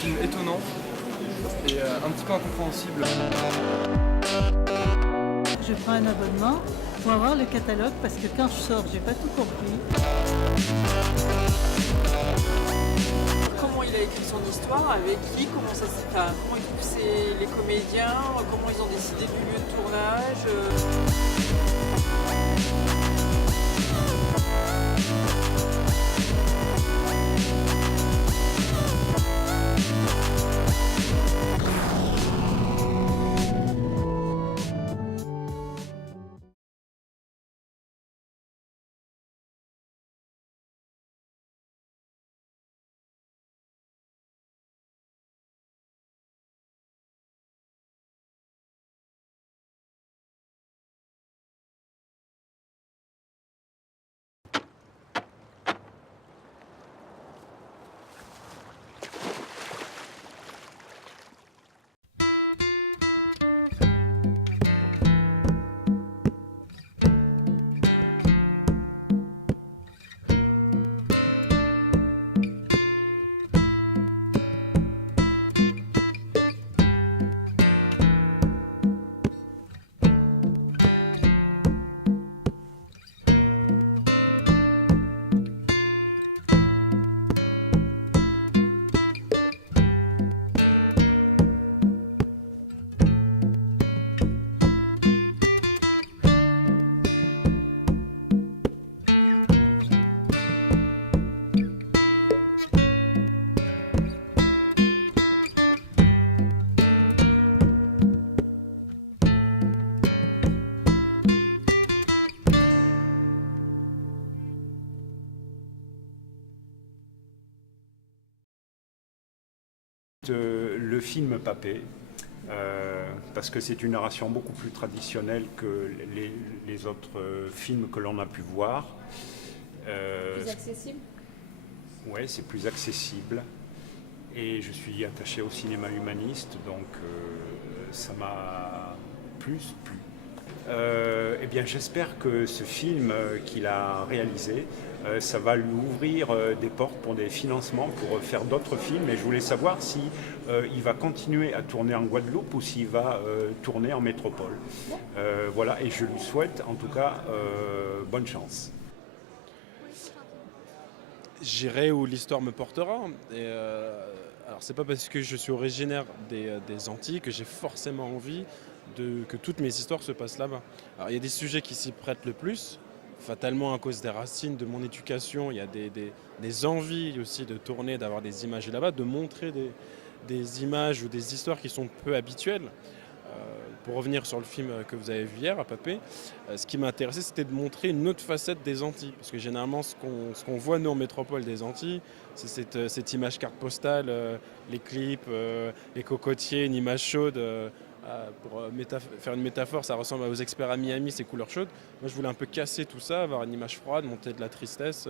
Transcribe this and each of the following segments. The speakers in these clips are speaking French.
film étonnant et un petit peu incompréhensible. Je prends un abonnement pour avoir le catalogue parce que quand je sors, j'ai pas tout compris. Comment il a écrit son histoire, avec qui, comment ça s'est fait, comment c'est les comédiens, comment ils ont décidé du lieu de tournage. Le film Papé, parce que c'est une narration beaucoup plus traditionnelle que les autres films que l'on a pu voir. Plus accessible ? Oui, c'est plus accessible. Et je suis attaché au cinéma humaniste, donc ça m'a plus plu. Eh bien, j'espère que ce film qu'il a réalisé, ça va lui ouvrir des portes pour des financements pour faire d'autres films. Et je voulais savoir si il va continuer à tourner en Guadeloupe ou s'il va tourner en métropole. Voilà, et je lui souhaite en tout cas bonne chance. J'irai où l'histoire me portera. Alors c'est pas parce que je suis originaire des Antilles que j'ai forcément envie que toutes mes histoires se passent là-bas. Alors il y a des sujets qui s'y prêtent le plus, fatalement à cause des racines de mon éducation. Il y a des envies aussi de tourner, d'avoir des images là-bas, de montrer des images ou des histoires qui sont peu habituelles. Pour revenir sur le film que vous avez vu hier à Papé, ce qui m'intéressait, c'était de montrer une autre facette des Antilles. Parce que généralement, ce qu'on voit, nous, en métropole des Antilles, c'est cette image carte postale, les clips, les cocotiers, une image chaude. Pour faire une métaphore, ça ressemble aux experts à Miami, ces couleurs chaudes. Moi, je voulais un peu casser tout ça, avoir une image froide, montrer de la tristesse.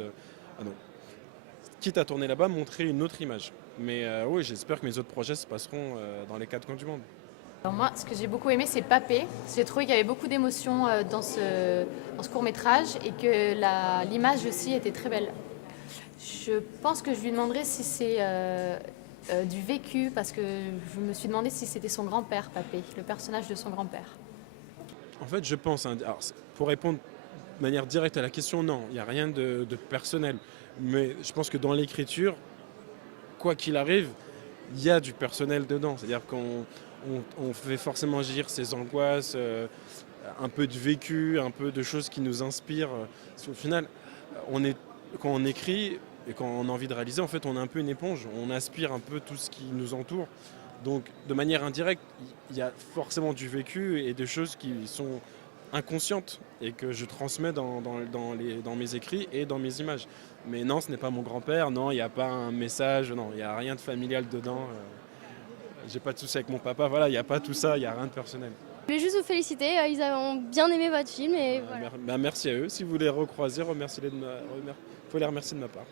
Non. Quitte à tourner là-bas, montrer une autre image. Mais oui, j'espère que mes autres projets se passeront dans les quatre coins du monde. Alors moi, ce que j'ai beaucoup aimé, c'est Papé. J'ai trouvé qu'il y avait beaucoup d'émotions dans ce court-métrage et que l'image aussi était très belle. Je pense que je lui demanderai si c'est du vécu, parce que je me suis demandé si c'était son grand-père, Papé, le personnage de son grand-père. En fait, je pense, alors, pour répondre de manière directe à la question, non, il n'y a rien de personnel. Mais je pense que dans l'écriture, quoi qu'il arrive, il y a du personnel dedans. C'est-à-dire qu'on fait forcément agir ses angoisses, un peu de vécu, un peu de choses qui nous inspirent. Parce qu'au final, quand on écrit et quand on a envie de réaliser, en fait, on est un peu une éponge. On aspire un peu tout ce qui nous entoure. Donc, de manière indirecte, il y a forcément du vécu et des choses qui sont inconscientes et que je transmets dans mes écrits et dans mes images. Mais non, ce n'est pas mon grand-père, non, il n'y a pas un message, non, il n'y a rien de familial dedans. J'ai pas de soucis avec mon papa, voilà, il n'y a pas tout ça, il n'y a rien de personnel. Je voulais juste vous féliciter, ils ont bien aimé votre film et voilà. Merci à eux, si vous les recroisez, faut les remercier de ma part.